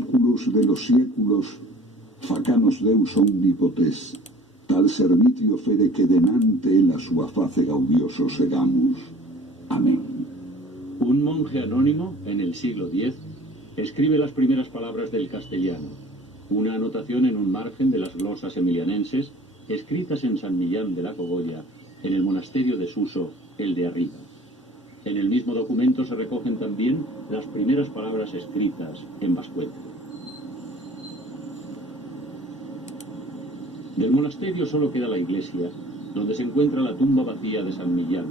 Oculus de los siéculos, facanos Deus omnipotes, tal servitio fere que denante la sua face gaudioso segamus. Amén. Un monje anónimo, en el siglo X, escribe las primeras palabras del castellano, una anotación en un margen de las glosas emilianenses, escritas en San Millán de la Cogolla, en el monasterio de Suso, el de arriba. En el mismo documento se recogen también las primeras palabras escritas en vascuence. Del monasterio solo queda la iglesia, donde se encuentra la tumba vacía de San Millán,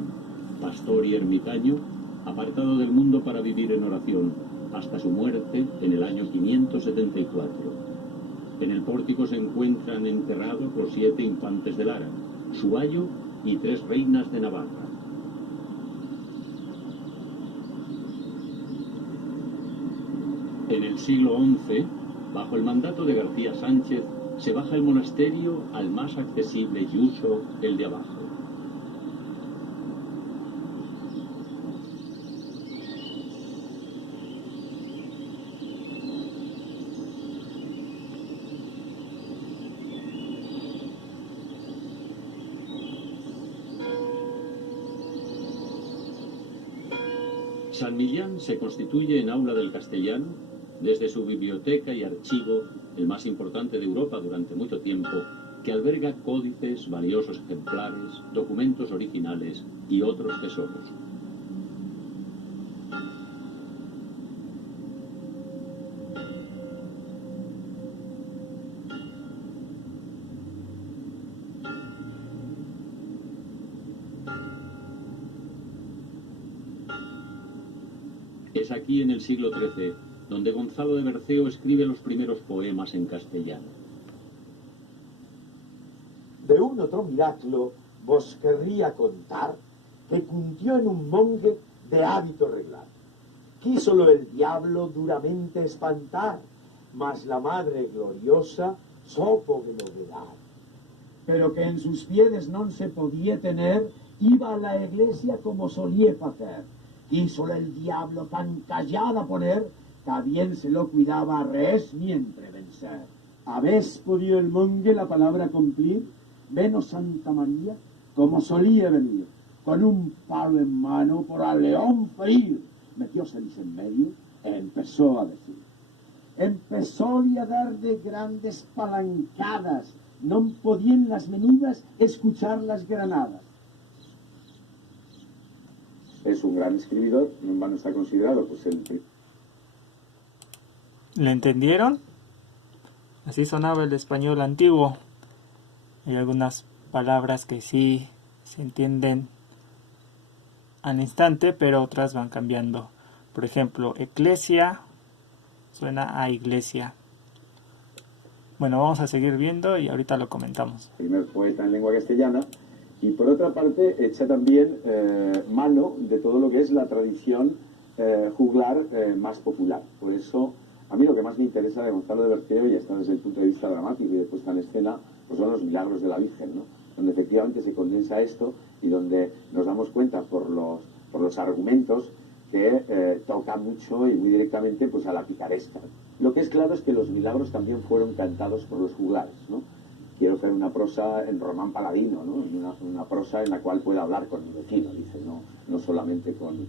pastor y ermitaño, apartado del mundo para vivir en oración, hasta su muerte en el año 574. En el pórtico se encuentran enterrados los 7 infantes de Lara, su ayo y 3 reinas de Navarra. En el siglo XI, bajo el mandato de García Sánchez, se baja el monasterio al más accesible yuso, el de abajo. San Millán se constituye en aula del castellano desde su biblioteca y archivo, el más importante de Europa durante mucho tiempo, que alberga códices, valiosos ejemplares, documentos originales y otros tesoros. Es aquí en el siglo XIII donde Gonzalo de Berceo escribe los primeros poemas en castellano. De un otro milagro vos querría contar que cundió en un monje de hábito regular. Quísolo el diablo duramente espantar, mas la madre gloriosa sopo de novedad. Pero que en sus pies no se podía tener, iba a la iglesia como solía hacer. Quísolo el diablo tan callada poner, que a bien se lo cuidaba res mientras vencer. ¿Habéis podido el monje la palabra cumplir? Veno Santa María, como solía venir, con un palo en mano por al león ferir, metióse en medio e empezó a decir. Empezóle a dar de grandes palancadas, no podían las menudas escuchar las granadas. Es un gran escribidor, no en vano está considerado pues el... ¿Le entendieron? Así sonaba el español antiguo. Hay algunas palabras que sí se entienden al instante, pero otras van cambiando. Por ejemplo, eclesia suena a iglesia. Bueno, vamos a seguir viendo y ahorita lo comentamos. Primer poeta en lengua castellana. Y por otra parte, echa también mano de todo lo que es la tradición juglar más popular. Por eso, a mí lo que más me interesa de Gonzalo de Berceo, y está desde el punto de vista dramático y de puesta en escena, pues son los milagros de la Virgen, ¿no? Donde efectivamente se condensa esto y donde nos damos cuenta por los argumentos que toca mucho y muy directamente pues a la picaresca. Lo que es claro es que los milagros también fueron cantados por los juglares, ¿no? Quiero hacer una prosa en román paladino, ¿no? Una prosa en la cual pueda hablar con mi vecino, dice, no solamente con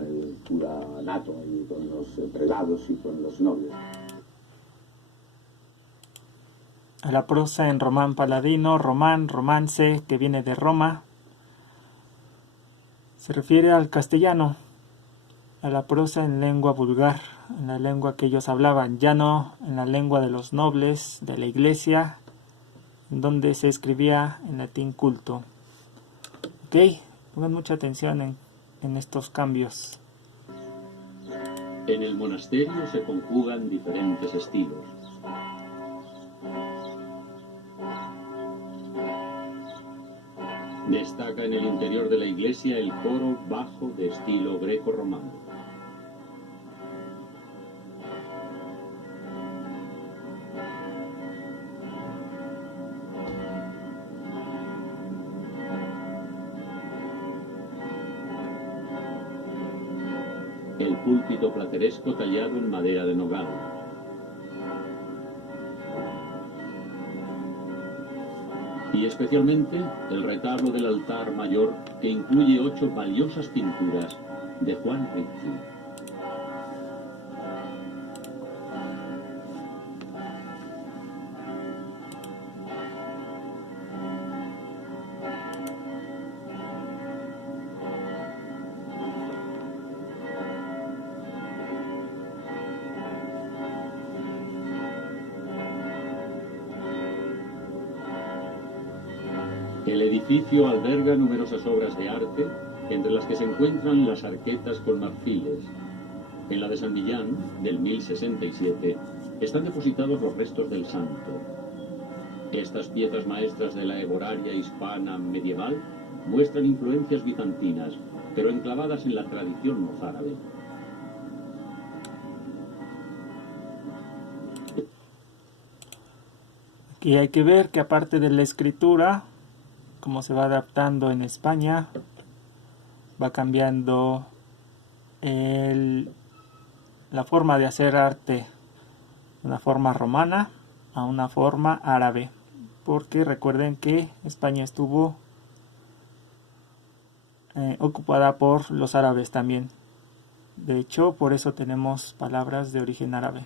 el cura nato y con los prelados y con los nobles. A la prosa en román paladino, román, romance, que viene de Roma, se refiere al castellano, a la prosa en lengua vulgar, en la lengua que ellos hablaban, ya no en la lengua de los nobles, de la iglesia, donde se escribía en latín culto. Ok, pongan mucha atención en estos cambios. En el monasterio se conjugan diferentes estilos. Destaca en el interior de la iglesia el coro bajo de estilo greco-romano. El púlpito plateresco tallado en madera de nogal. Y especialmente el retablo del altar mayor, que incluye 8 valiosas pinturas de Juan Rizzi. El edificio alberga numerosas obras de arte, entre las que se encuentran las arquetas con marfiles. En la de San Millán, del 1067, están depositados los restos del santo. Estas piezas maestras de la hebraria hispana medieval muestran influencias bizantinas, pero enclavadas en la tradición mozárabe. Aquí hay que ver que aparte de la escritura, como se va adaptando en España, va cambiando la forma de hacer arte de una forma romana a una forma árabe, porque recuerden que España estuvo ocupada por los árabes también. De hecho, por eso tenemos palabras de origen árabe.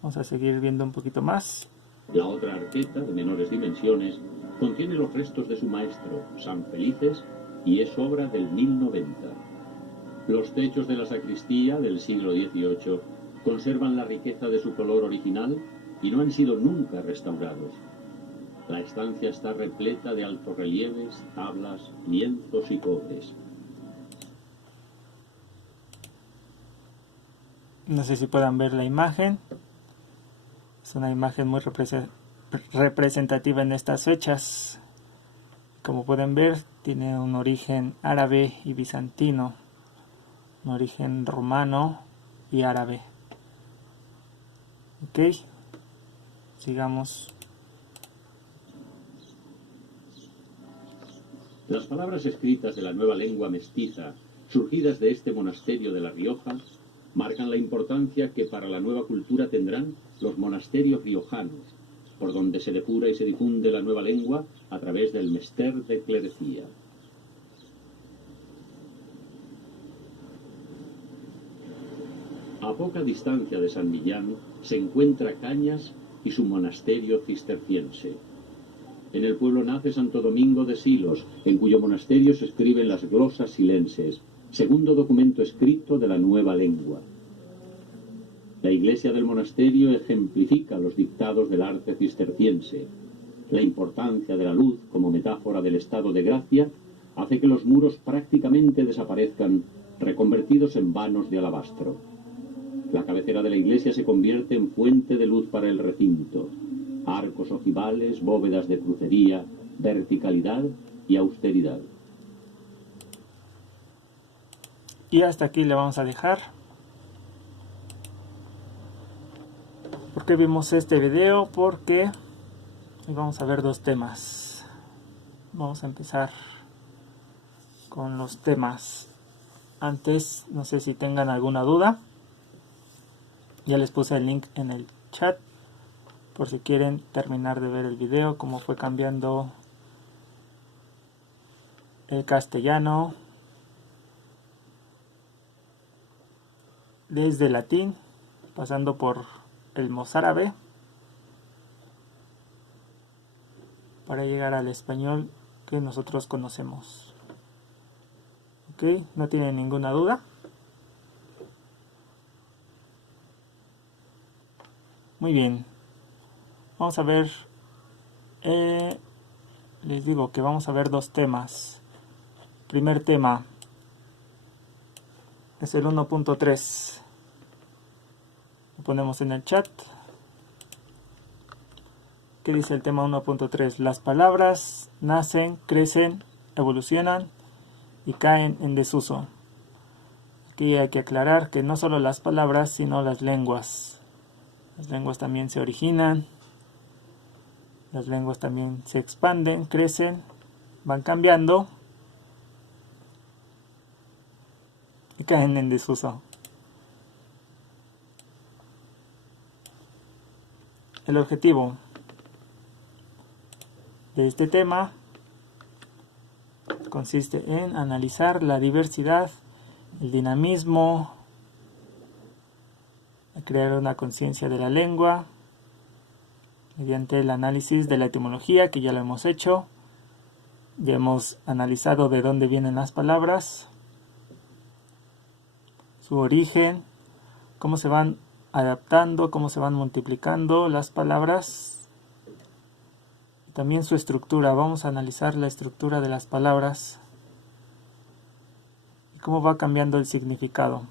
Vamos a seguir viendo un poquito más. La otra arqueta, de menores dimensiones, contiene los restos de su maestro, San Felices, y es obra del 1090. Los techos de la sacristía del siglo XVIII conservan la riqueza de su color original y no han sido nunca restaurados. La estancia está repleta de altorrelieves, tablas, lienzos y cobres. No sé si puedan ver la imagen. Es una imagen muy representativa en estas fechas. Como pueden ver, tiene un origen árabe y bizantino, un origen romano y árabe. Ok, sigamos. Las palabras escritas de la nueva lengua mestiza, surgidas de este monasterio de La Rioja, marcan la importancia que para la nueva cultura tendrán los monasterios riojanos, por donde se depura y se difunde la nueva lengua a través del mester de clerecía. A poca distancia de San Millán se encuentra Cañas y su monasterio cisterciense. En el pueblo nace Santo Domingo de Silos, en cuyo monasterio se escriben las glosas silenses, segundo documento escrito de la nueva lengua. La iglesia del monasterio ejemplifica los dictados del arte cisterciense. La importancia de la luz como metáfora del estado de gracia hace que los muros prácticamente desaparezcan, reconvertidos en vanos de alabastro. La cabecera de la iglesia se convierte en fuente de luz para el recinto. Arcos ojivales, bóvedas de crucería, verticalidad y austeridad. Y hasta aquí le vamos a dejar. ¿Por qué vimos este video? Porque hoy vamos a ver dos temas. Vamos a empezar con los temas. Antes, no sé si tengan alguna duda. Ya les puse el link en el chat, por si quieren terminar de ver el video, cómo fue cambiando el castellano desde latín, pasando por el mozárabe, para llegar al español que nosotros conocemos. Ok, ¿no tienen ninguna duda? Muy bien. Vamos a ver, les digo que vamos a ver dos temas. Primer tema es el 1.3. Lo ponemos en el chat. ¿Qué dice el tema 1.3? Las palabras nacen, crecen, evolucionan y caen en desuso. Aquí hay que aclarar que no solo las palabras, sino las lenguas. Las lenguas también se originan. Las lenguas también se expanden, crecen, van cambiando y caen en desuso. El objetivo de este tema consiste en analizar la diversidad, el dinamismo, crear una conciencia de la lengua mediante el análisis de la etimología, que ya lo hemos hecho. Ya hemos analizado de dónde vienen las palabras, su origen, cómo se van adaptando, cómo se van multiplicando las palabras, y también su estructura. Vamos a analizar la estructura de las palabras y cómo va cambiando el significado.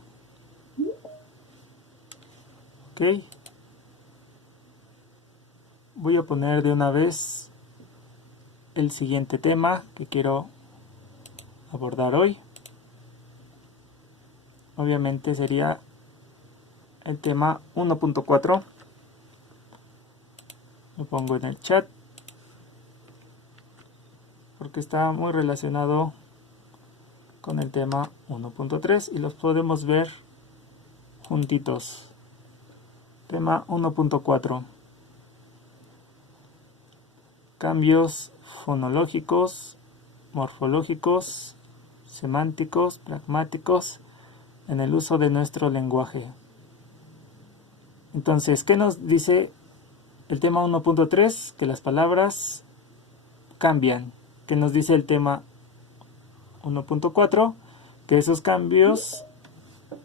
Ok. Voy a poner de una vez el siguiente tema que quiero abordar hoy. Obviamente sería el tema 1.4. Lo pongo en el chat porque está muy relacionado con el tema 1.3 y los podemos ver juntitos. Tema 1.4. Cambios fonológicos, morfológicos, semánticos, pragmáticos en el uso de nuestro lenguaje. Entonces, ¿qué nos dice el tema 1.3? Que las palabras cambian. ¿Qué nos dice el tema 1.4? Que esos cambios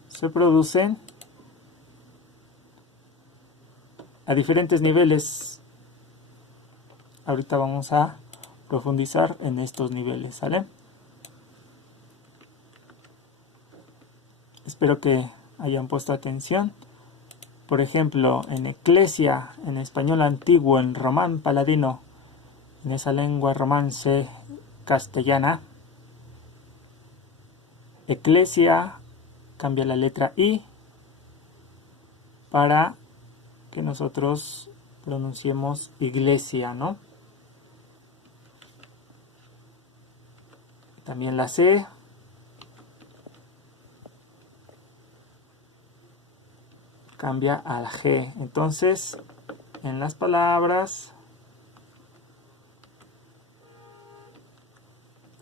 se producen a diferentes niveles. Ahorita vamos a profundizar en estos niveles, ¿sale? Espero que hayan puesto atención. Por ejemplo, en eclesia, en español antiguo, en román paladino, en esa lengua romance castellana, eclesia cambia la letra I para que nosotros pronunciemos iglesia, ¿no? También la C cambia al G. Entonces, en las palabras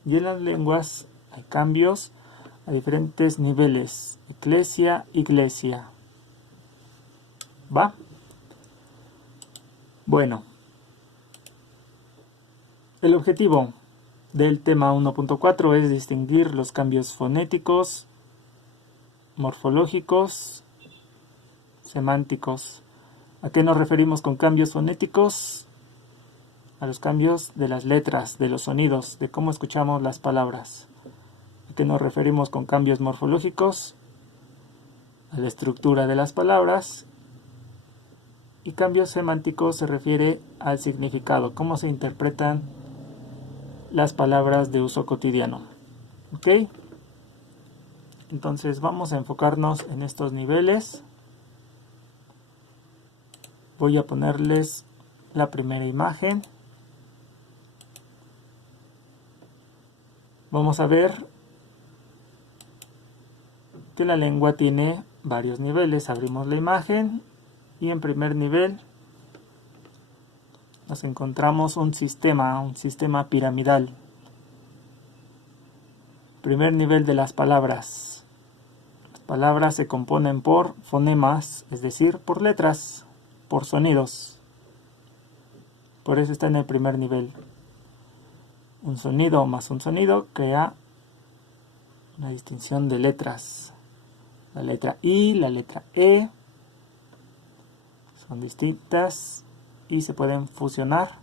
y en las lenguas hay cambios a diferentes niveles. Eclesia, iglesia. ¿Va? Bueno. El objetivo del tema 1.4 es distinguir los cambios fonéticos, morfológicos, semánticos. ¿A qué nos referimos con cambios fonéticos? A los cambios de las letras, de los sonidos, de cómo escuchamos las palabras. ¿A qué nos referimos con cambios morfológicos? A la estructura de las palabras. Y cambios semánticos se refiere al significado, cómo se interpretan las palabras de uso cotidiano. ¿Ok? Entonces vamos a enfocarnos en estos niveles. Voy a ponerles la primera imagen. Vamos a ver que la lengua tiene varios niveles. Abrimos la imagen y en primer nivel nos encontramos un sistema piramidal. Primer nivel de las palabras. Las palabras se componen por fonemas, es decir, por letras, por sonidos. Por eso está en el primer nivel. Un sonido más un sonido crea una distinción de letras. La letra I, la letra E son distintas y se pueden fusionar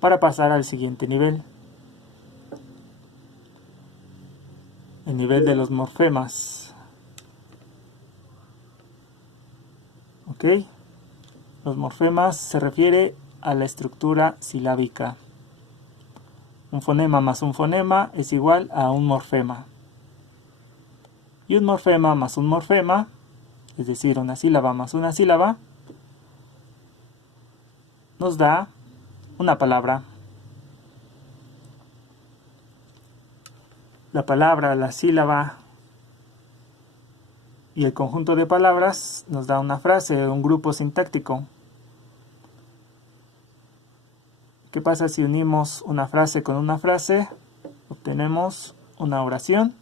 para pasar al siguiente nivel. El nivel de los morfemas. ¿Ok? Los morfemas se refiere a la estructura silábica. Un fonema más un fonema es igual a un morfema. Y un morfema más un morfema, es decir, una sílaba más una sílaba, nos da una palabra. La palabra, la sílaba y el conjunto de palabras nos da una frase, un grupo sintáctico. ¿Qué pasa si unimos una frase con una frase? Obtenemos una oración.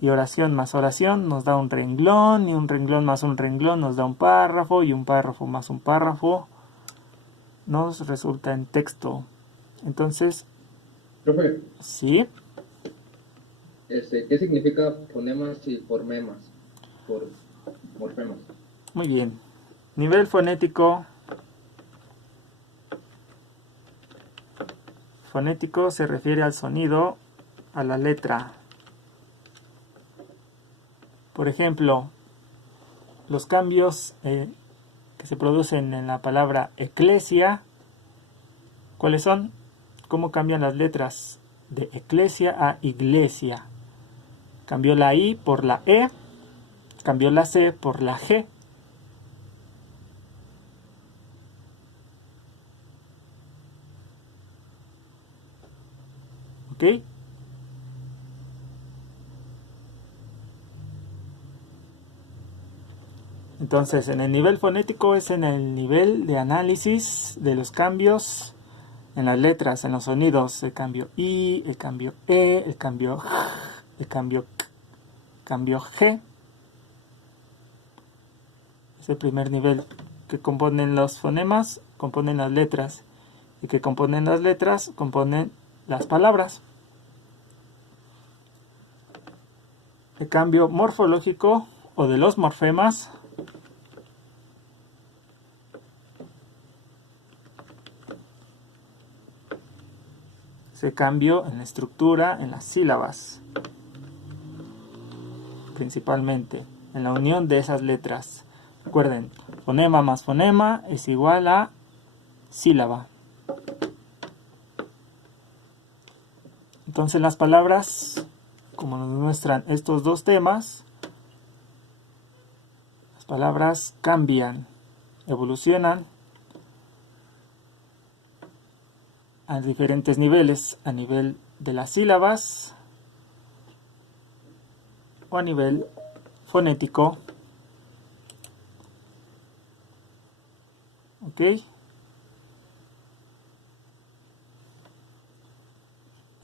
Y oración más oración nos da un renglón, y un renglón más un renglón nos da un párrafo, y un párrafo más un párrafo nos resulta en texto. Entonces, Profe, ¿sí? ¿qué significa fonemas y morfemas? Muy bien. Nivel fonético. Fonético se refiere al sonido, a la letra. Por ejemplo, los cambios que se producen en la palabra eclesia, ¿cuáles son? ¿Cómo cambian las letras de eclesia a iglesia? Cambió la I por la E, cambió la C por la G. ¿Ok? Entonces, en el nivel fonético es en el nivel de análisis de los cambios en las letras, en los sonidos. El cambio I, el cambio E, el cambio J, el cambio K, el cambio G. Es el primer nivel. Que componen los fonemas, componen las letras. Y que componen las letras, componen las palabras. El cambio morfológico o de los morfemas ese cambio en la estructura, en las sílabas, principalmente, en la unión de esas letras. Recuerden, fonema más fonema es igual a sílaba. Entonces las palabras, como nos muestran estos dos temas, las palabras cambian, evolucionan a diferentes niveles, a nivel de las sílabas o a nivel fonético. ¿Ok?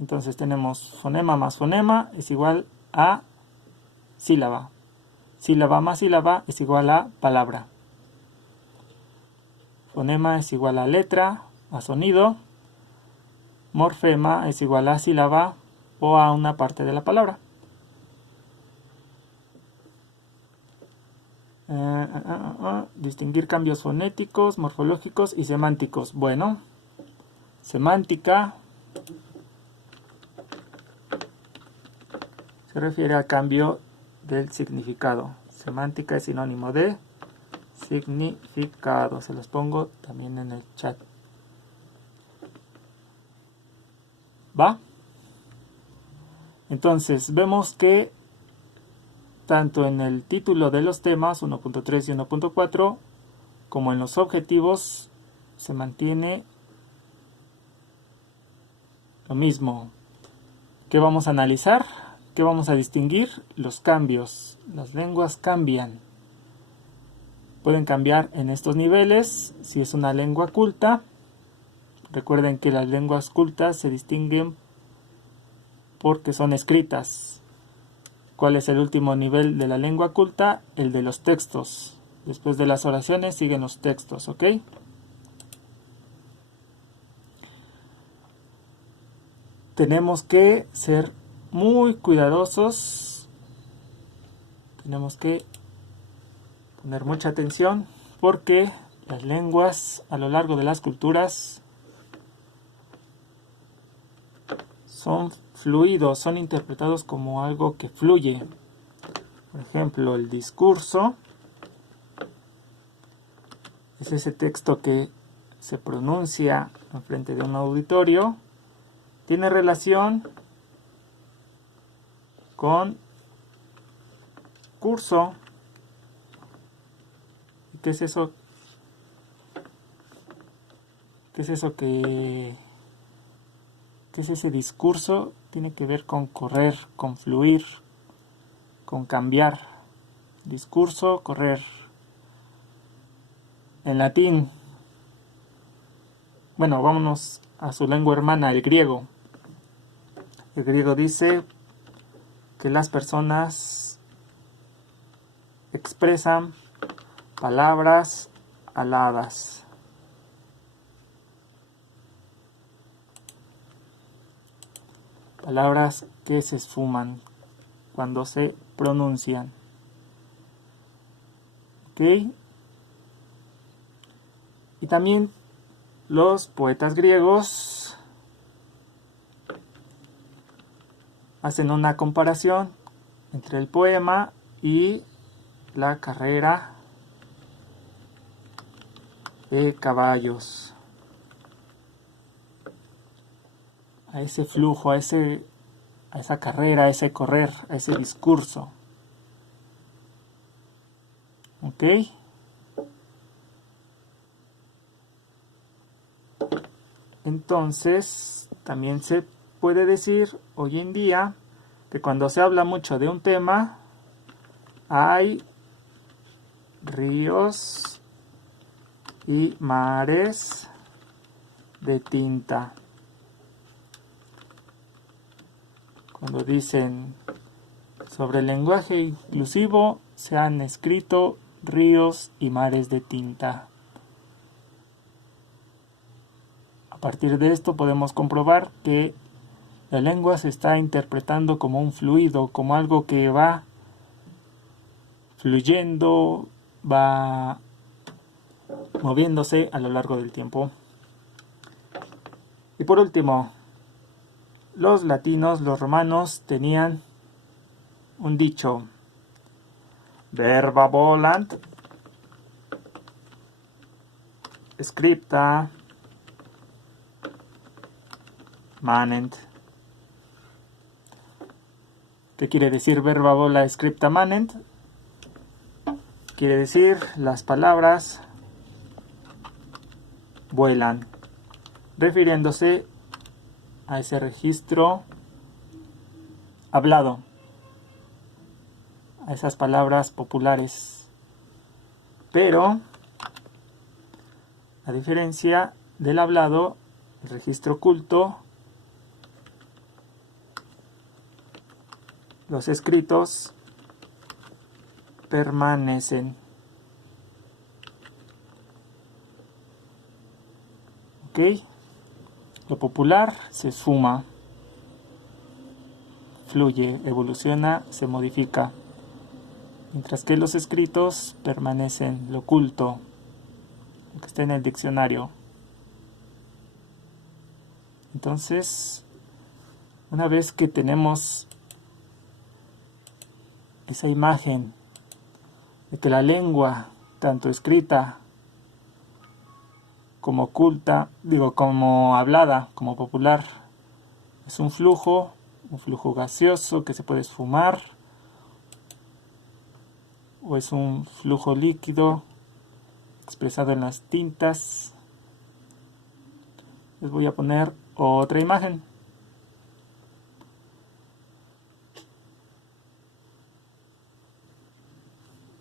Entonces tenemos fonema más fonema es igual a sílaba. Sílaba más sílaba es igual a palabra. Fonema es igual a letra, a sonido. Morfema es igual a sílaba o a una parte de la palabra. Distinguir cambios fonéticos, morfológicos y semánticos. Bueno, semántica se refiere al cambio del significado. Semántica es sinónimo de significado. Se los pongo también en el chat. ¿Va? Entonces, vemos que tanto en el título de los temas 1.3 y 1.4 como en los objetivos se mantiene lo mismo. ¿Qué vamos a analizar? ¿Qué vamos a distinguir? Los cambios. Las lenguas cambian. Pueden cambiar en estos niveles si es una lengua culta. Recuerden que las lenguas cultas se distinguen porque son escritas. ¿Cuál es el último nivel de la lengua culta? El de los textos. Después de las oraciones siguen los textos, ¿ok? Tenemos que ser muy cuidadosos. Tenemos que poner mucha atención porque las lenguas a lo largo de las culturas son fluidos, son interpretados como algo que fluye. Por ejemplo, el discurso es ese texto que se pronuncia en frente de un auditorio. Tiene relación con curso. ¿Y qué es eso? ¿Qué es eso que... ¿Qué es ese discurso? Tiene que ver con correr, con fluir, con cambiar. Discurso, correr. En latín, Bueno, vámonos a su lengua hermana, el griego. El griego dice que las personas expresan palabras aladas. Palabras que se esfuman cuando se pronuncian. ¿Ok? Y también los poetas griegos hacen una comparación entre el poema y la carrera de caballos. A ese flujo, a esa carrera, a ese correr, a ese discurso. ¿Ok? Entonces, también se puede decir hoy en día que cuando se habla mucho de un tema, hay ríos y mares de tinta. Cuando dicen sobre el lenguaje inclusivo, se han escrito ríos y mares de tinta. A partir de esto podemos comprobar que la lengua se está interpretando como un fluido, como algo que va fluyendo, va moviéndose a lo largo del tiempo. Y por último, los latinos, los romanos, tenían un dicho: verba volant, scripta manent. ¿Qué quiere decir verba vola scripta manent? Quiere decir las palabras vuelan, refiriéndose a ese registro hablado, a esas palabras populares. Pero, a diferencia del hablado, el registro culto, los escritos permanecen. ¿Ok? Lo popular se esfuma, fluye, evoluciona, se modifica. Mientras que los escritos permanecen, lo culto, lo que está en el diccionario. Entonces, una vez que tenemos esa imagen de que la lengua, tanto escrita como culta, como hablada, como popular, es un flujo gaseoso que se puede esfumar, o es un flujo líquido expresado en las tintas. Les voy a poner otra imagen.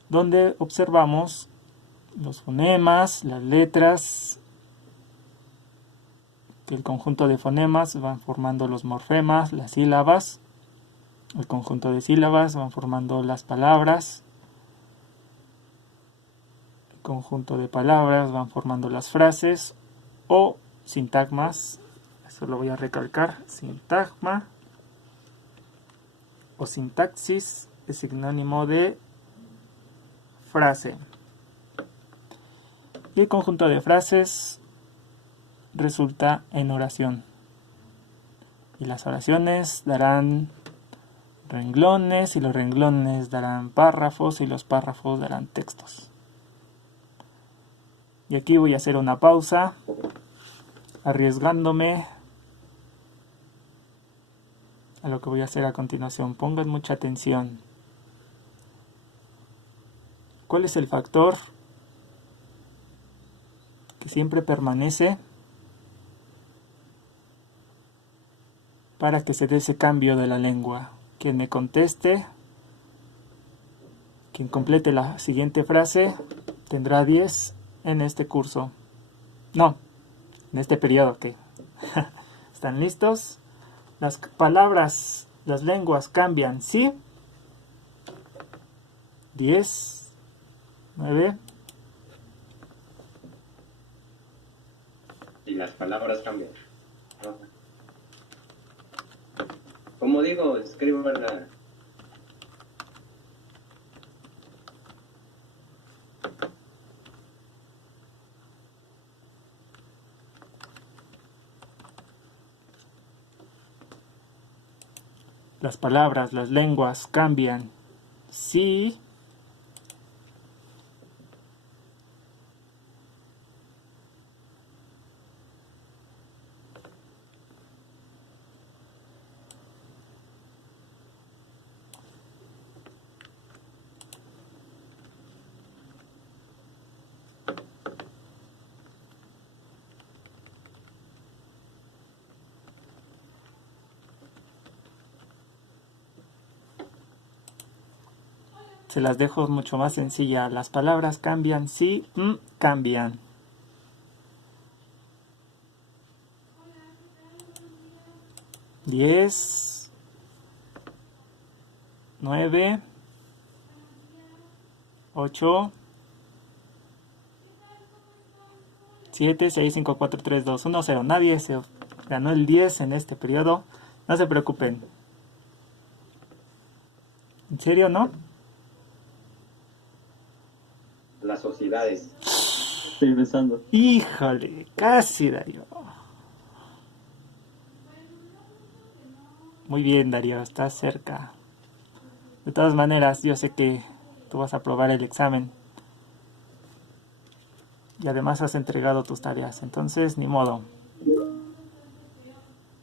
Donde observamos los fonemas, las letras, que el conjunto de fonemas van formando los morfemas, las sílabas, el conjunto de sílabas van formando las palabras, el conjunto de palabras van formando las frases o sintagmas. Eso lo voy a recalcar: sintagma o sintaxis es sinónimo de frase. Y el conjunto de frases resulta en oración. Y las oraciones darán renglones, y los renglones darán párrafos, y los párrafos darán textos. Y aquí voy a hacer una pausa, arriesgándome a lo que voy a hacer a continuación. Pongan mucha atención. ¿Cuál es el factor que siempre permanece para que se dé ese cambio de la lengua? Quien me conteste, quien complete la siguiente frase, tendrá 10 en este curso. No, en este periodo que están listos. Las palabras, las lenguas cambian, ¿sí? 10, 9. Y las palabras cambian. Como digo, escribo verdad. Las palabras, las lenguas cambian, sí. Se las dejo mucho más sencilla. Las palabras cambian, sí, cambian. Diez, 9, 8, 7, 6, 5, 4, 3, 2, 1, 0. Nadie se ganó el 10 en este periodo. No se preocupen. ¿En serio, no? Las sociedades. Estoy pensando. Híjole, casi, Darío. Muy bien, Darío, estás cerca. De todas maneras, yo sé que tú vas a aprobar el examen. Y además has entregado tus tareas, entonces ni modo.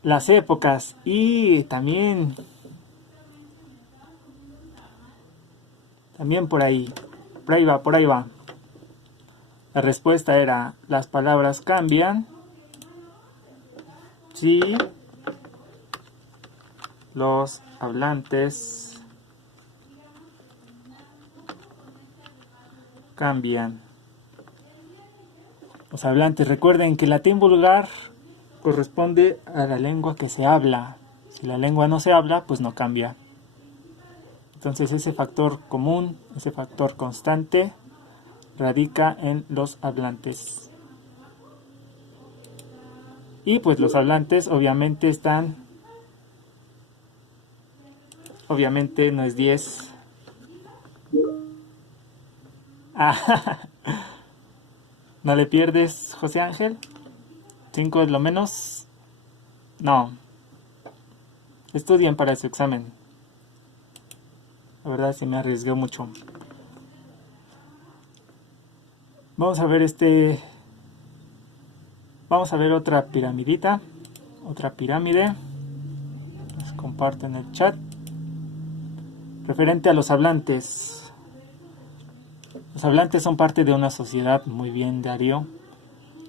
Las épocas y también por ahí va. La respuesta era, las palabras cambian, sí, los hablantes cambian. Los hablantes, recuerden que el latín vulgar corresponde a la lengua que se habla. Si la lengua no se habla, pues no cambia. Entonces ese factor común, ese factor constante, radica en los hablantes. Y pues los hablantes obviamente están... Obviamente no es 10. ¿No le pierdes, José Ángel? 5 es lo menos. No. Estudien para su examen. La verdad se me arriesgó mucho. Vamos a ver Vamos a ver otra piramidita. Otra pirámide. Les comparto en el chat. Referente a los hablantes. Los hablantes son parte de una sociedad. Muy bien, Darío.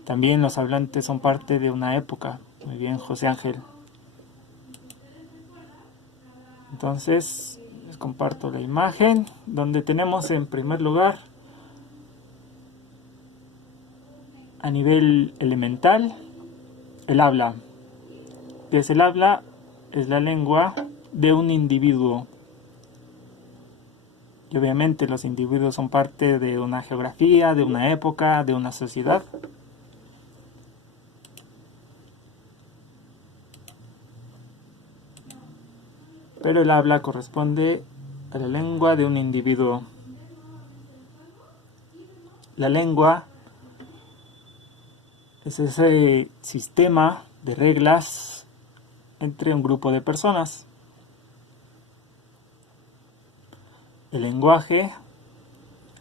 También los hablantes son parte de una época. Muy bien, José Ángel. Entonces, les comparto la imagen donde tenemos en primer lugar, a nivel elemental, el habla. ¿Qué es el habla? Es la lengua de un individuo. Y obviamente los individuos son parte de una geografía, de una época, de una sociedad. Pero el habla corresponde a la lengua de un individuo. La lengua es ese sistema de reglas entre un grupo de personas. El lenguaje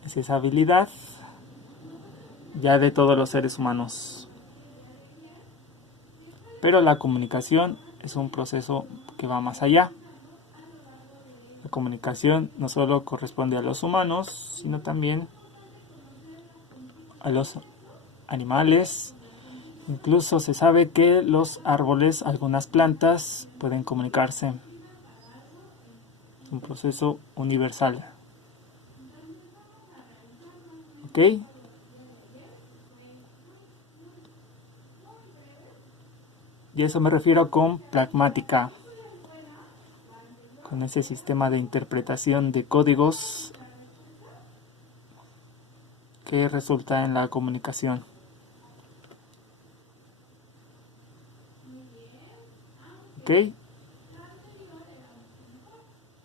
es esa habilidad ya de todos los seres humanos. Pero la comunicación es un proceso que va más allá. La comunicación no solo corresponde a los humanos, sino también a los animales. Incluso se sabe que los árboles, algunas plantas, pueden comunicarse. Es un proceso universal. ¿Ok? Y eso me refiero con pragmática, con ese sistema de interpretación de códigos que resulta en la comunicación. ¿Ok?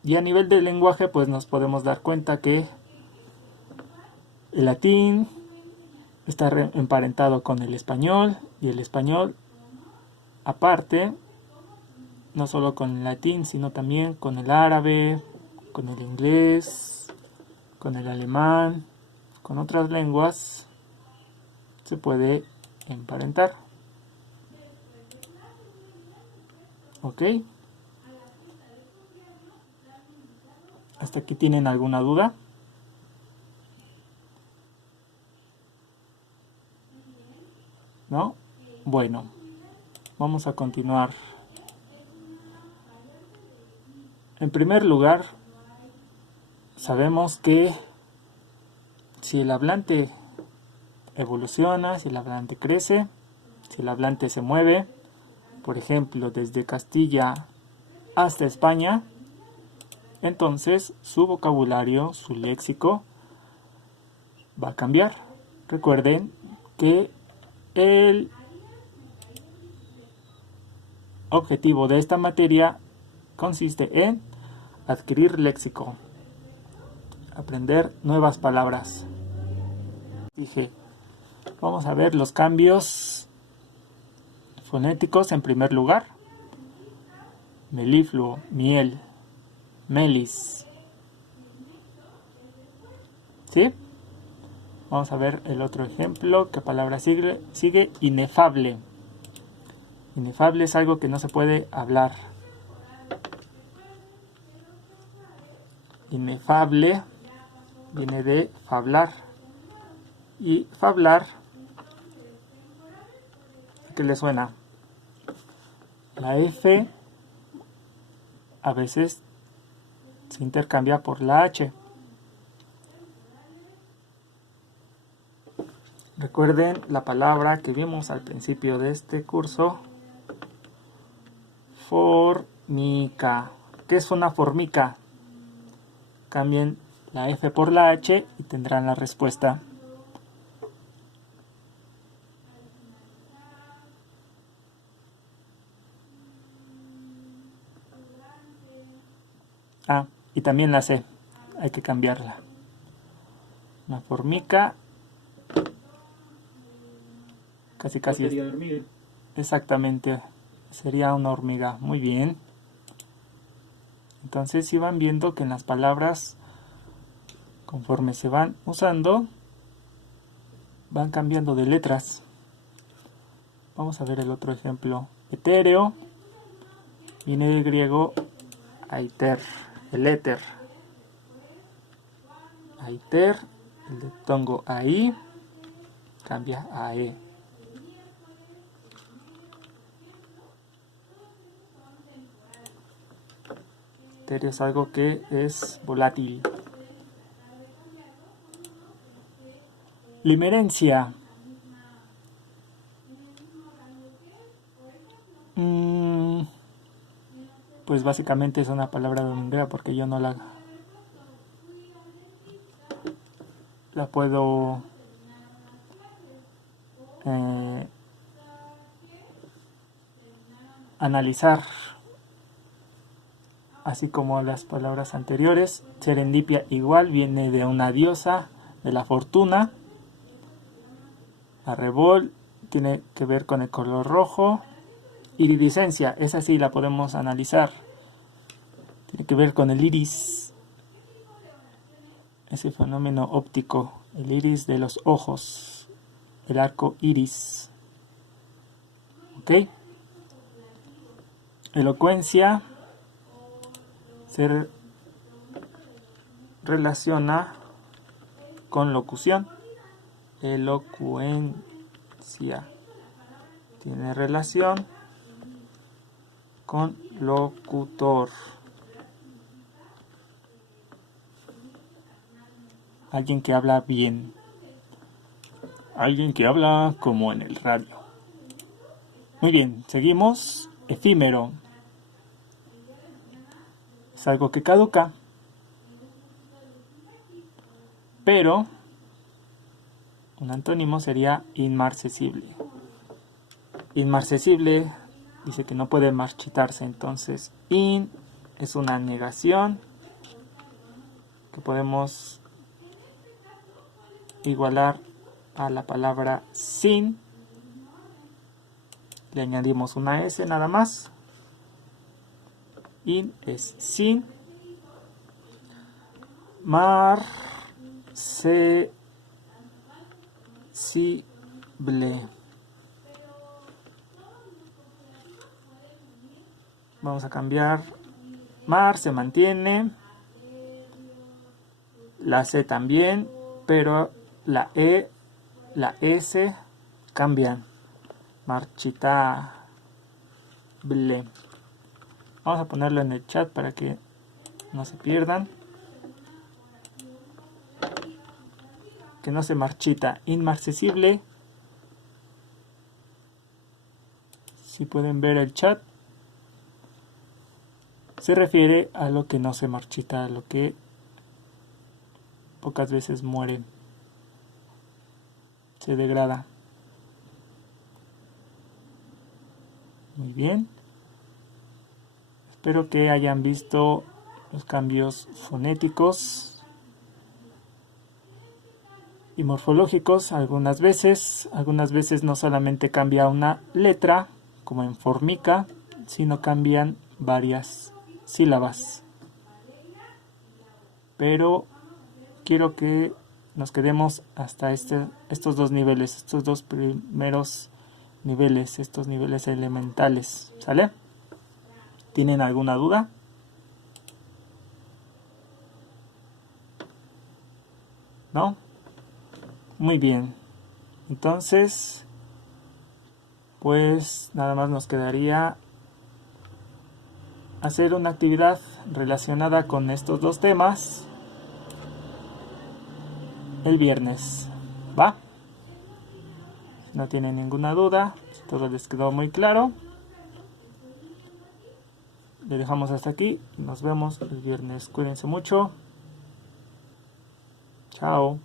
Y a nivel del lenguaje, pues nos podemos dar cuenta que el latín está emparentado con el español, y el español, aparte, no solo con el latín, sino también con el árabe, con el inglés, con el alemán, con otras lenguas, se puede emparentar. ¿Ok? ¿Hasta aquí tienen alguna duda? ¿No? Bueno, vamos a continuar. En primer lugar, sabemos que si el hablante evoluciona, si el hablante crece, si el hablante se mueve, por ejemplo, desde Castilla hasta España, entonces su vocabulario, su léxico, va a cambiar. Recuerden que el objetivo de esta materia consiste en adquirir léxico, aprender nuevas palabras. Dije, vamos a ver los cambios fonéticos en primer lugar. Melifluo, miel, melis. ¿Sí? Vamos a ver el otro ejemplo. ¿Qué palabra sigue? Sigue inefable. Inefable es algo que no se puede hablar. Inefable viene de fablar. Y fablar, ¿qué le suena? La F a veces se intercambia por la H. Recuerden la palabra que vimos al principio de este curso, formica. ¿Qué es una formica? Cambien la F por la H y tendrán la respuesta. Ah, y también la C, hay que cambiarla. Una formica, casi. Sería hormiga. Exactamente, sería una hormiga. Muy bien. Entonces, si van viendo que en las palabras, conforme se van usando, van cambiando de letras. Vamos a ver el otro ejemplo. Etéreo viene del griego aiter, el éter. Aiter, el diptongo ahí, cambia a e. Etéreo es algo que es volátil. Limerencia. Pues básicamente es una palabra dominguera porque yo no la puedo analizar así como las palabras anteriores. Serendipia igual viene de una diosa de la fortuna. Arrebol tiene que ver con el color rojo. Iridiscencia, esa sí la podemos analizar. Tiene que ver con el iris. Ese fenómeno óptico, el iris de los ojos, el arco iris. ¿Ok? Elocuencia se relaciona con locución. Elocuencia tiene relación con locutor. Alguien que habla bien. Alguien que habla como en el radio. Muy bien, seguimos. Efímero. Es algo que caduca. Pero un antónimo sería inmarcesible. Inmarcesible dice que no puede marchitarse. Entonces, in es una negación que podemos igualar a la palabra sin. Le añadimos una S nada más. In es sin. Marcesible. Vamos a cambiar. Mar se mantiene. La C también. Pero la E, la S cambian. Marchitable. Vamos a ponerlo en el chat para que no se pierdan. Que no se marchita. Inmarcesible. Si pueden ver el chat. Se refiere a lo que no se marchita, a lo que pocas veces muere. Se degrada. Muy bien. Espero que hayan visto los cambios fonéticos y morfológicos algunas veces no solamente cambia una letra, como en formica, sino cambian varias sílabas. Pero quiero que nos quedemos hasta estos dos niveles, estos dos primeros niveles, estos niveles elementales, ¿sale? ¿Tienen alguna duda? ¿No? Muy bien. Entonces, pues nada más nos quedaría hacer una actividad relacionada con estos dos temas el viernes. ¿Va? Si no tienen ninguna duda, si todo les quedó muy claro, le dejamos hasta aquí. Nos vemos el viernes. Cuídense mucho. Chao.